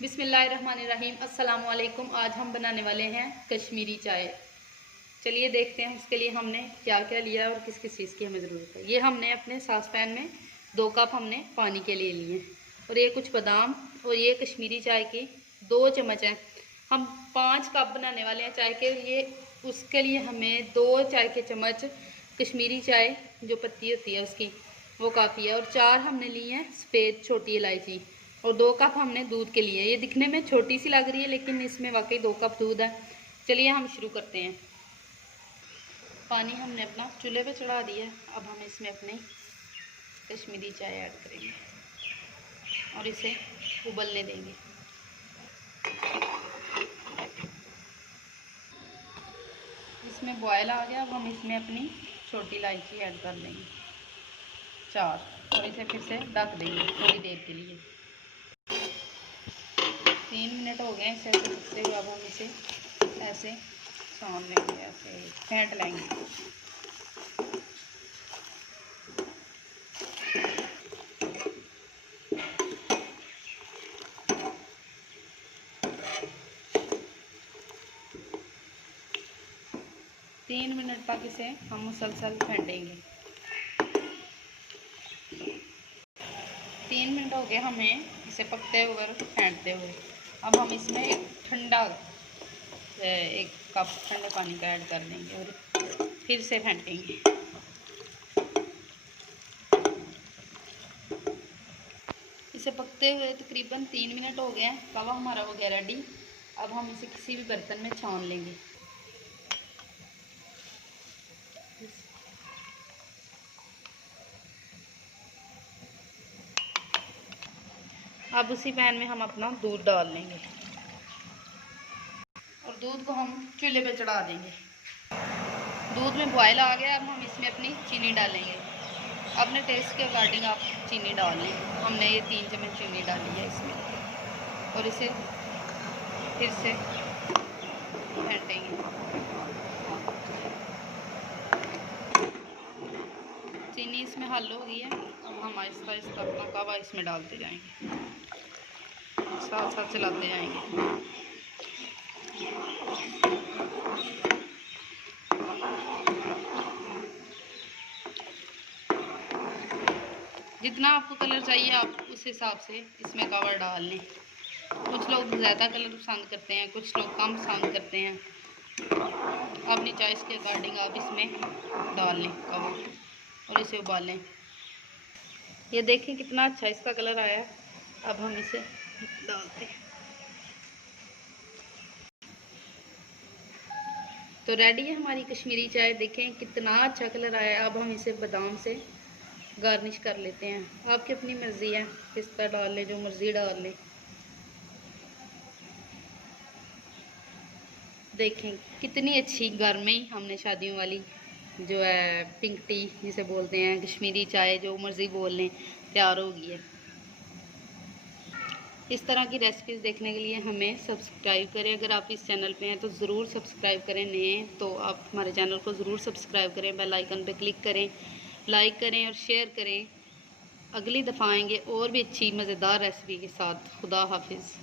बिस्मिल्लाहिर्रहमानिर्रहीम। अस्सलाम वालेकुम। आज हम बनाने वाले हैं कश्मीरी चाय। चलिए देखते हैं उसके लिए हमने क्या क्या लिया है और किस किस चीज़ की हमें ज़रूरत है। ये हमने अपने सॉस पैन में 2 कप हमने पानी के लिए लिए और ये कुछ बादाम और ये कश्मीरी चाय की 2 चम्मच हैं। हम 5 कप बनाने वाले हैं चाय के लिए, उसके लिए हमें 2 चाय के चम्मच कश्मीरी चाय जो पत्ती होती है उसकी वो काफ़ी है। और 4 हमने लिए हैं सफ़ेद छोटी इलायची और 2 कप हमने दूध के लिए। ये दिखने में छोटी सी लग रही है लेकिन इसमें वाकई 2 कप दूध है। चलिए हम शुरू करते हैं। पानी हमने अपना चूल्हे पे चढ़ा दिया है। अब हम इसमें अपनी कश्मीरी चाय ऐड करेंगे और इसे उबलने देंगे। इसमें बॉयल आ गया। अब हम इसमें अपनी छोटी इलायची ऐड कर देंगे 4 और इसे फिर से ढक देंगे थोड़ी देर के लिए। 3 मिनट हो गए इसे पकते हुए। अब हम इसे ऐसे छान लेंगे, ऐसे फेंट लेंगे। तीन मिनट तक इसे हम मुसलसल फेंटेंगे। 3 मिनट हो गए हमें इसे पकते हुए और फेंटते हुए। अब हम इसमें एक कप ठंडे पानी का ऐड कर देंगे और फिर से फेंटेंगे। इसे पकते हुए तकरीबन 3 मिनट हो गए हैं। कवा हमारा हो गया रेडी। अब हम इसे किसी भी बर्तन में छान लेंगे। अब उसी पैन में हम अपना दूध डाल लेंगे और दूध को हम चूल्हे पे चढ़ा देंगे। दूध में बॉयल आ गया। अब हम इसमें अपनी चीनी डालेंगे। अपने टेस्ट के अकॉर्डिंग आप चीनी डाल लें। हमने ये 3 चम्मच चीनी डाली है इसमें और इसे फिर से फेंटेंगे। चीनी इसमें हल हो गई है। अब हम आहिस्ता आहिस्ता अपना कावा इसमें डालते जाएंगे, साथ साथ चलाते जाएंगे। जितना आपको कलर चाहिए आप उस हिसाब से इसमें कवर डाल लें। कुछ लोग ज़्यादा कलर पसंद करते हैं, कुछ लोग कम पसंद करते हैं। अपनी चॉइस के अकॉर्डिंग आप इसमें डाल लें कवर और इसे उबालें। ये देखें कितना अच्छा इसका कलर आया। अब हम इसे डालते हैं। तो रेडी है हमारी कश्मीरी चाय। देखें कितना अच्छा कलर आया। अब हम इसे बादाम से गार्निश कर लेते हैं। आपकी अपनी मर्ज़ी है, पिस्ता डाल लें, जो मर्ज़ी डाल लें। देखें कितनी अच्छी घर में ही हमने शादियों वाली जो है पिंक टी जिसे बोलते हैं, कश्मीरी चाय जो मर्ज़ी बोल लें, तैयार हो गई है। इस तरह की रेसिपीज़ देखने के लिए हमें सब्सक्राइब करें। अगर आप इस चैनल पे हैं तो ज़रूर सब्सक्राइब करें। नए तो आप हमारे चैनल को ज़रूर सब्सक्राइब करें, बेल आइकन पे क्लिक करें, लाइक करें और शेयर करें। अगली दफ़ा आएंगे और भी अच्छी मज़ेदार रेसिपी के साथ। खुदा हाफिज़।